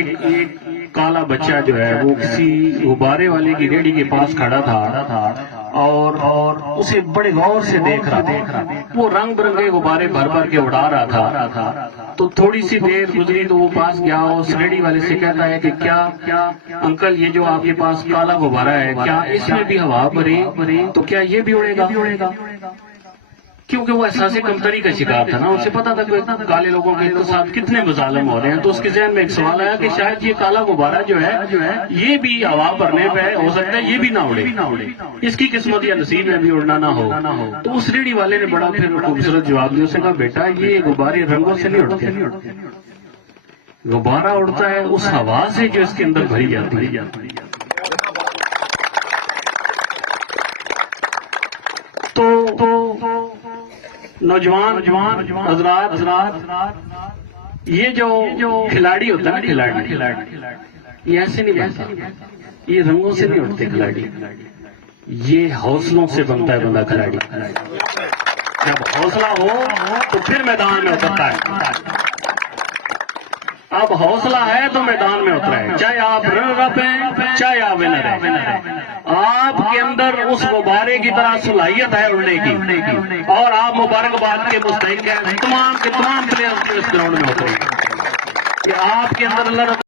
ایک کالا بچہ جو ہے وہ کسی غبارے والے کی ریڑھی کے پاس کھڑا تھا اور اسے بڑے غور سے دیکھ رہا تھا. وہ رنگ برنگے غبارے بھر بھر کے اڑا رہا تھا. تو تھوڑی سی دیر گزری تو وہ پاس گیا، اس ریڑھی والے سے کہتا ہے کہ کیا انکل، یہ جو آپ کے پاس کالا غبارہ ہے، کیا اس میں بھی ہوا بھری تو کیا یہ بھی اڑے گا؟ کیونکہ وہ احساس کمتری کا شکار تھا نا، اسے پتا تھا کہ کالے لوگوں کے ساتھ کتنے مظالم ہو رہے ہیں. تو اس کے ذہن میں ایک سوال آیا کہ شاید یہ کالا غبارہ جو ہے یہ بھی ہوا بھرنے پہ ہو سکتا ہے یہ بھی نہ اڑے، اس کی قسمت یا نصیب میں بھی اڑنا نہ ہو. تو اس ریڑھی والے نے بڑا پھر خوبصورت جواب دیا. اس نے کہا بیٹا، یہ غبارے رنگوں سے نہیں اڑتے، غبارہ اڑتا ہے اس ہوا سے جو اس کے اندر بھری جاتی ہے. تو نوجوان حضرات، یہ جو کھلاڑی ہوتا ہے نا، کھلاڑی یہ ایسے نہیں بنتا، یہ رنگوں سے نہیں اٹھتے کھلاڑی، یہ حوصلوں سے بنتا ہے بندہ کھلاڑی. جب حوصلہ ہو تو پھر میدان میں اترتا ہے. اب حوصلہ ہے تو میدان میں اترا ہے، چاہے آپ رنر اپ ہیں چاہے آپ ونر ہیں. آپ کے اندر اس غبارے کی طرح صلاحیت ہے اڑنے کی، اور آپ مبارکباد کے مستحق ہیں. تمام کے تمام پلیئر اس گراؤنڈ میں ہوتے ہیں کہ آپ کے اندر اللہ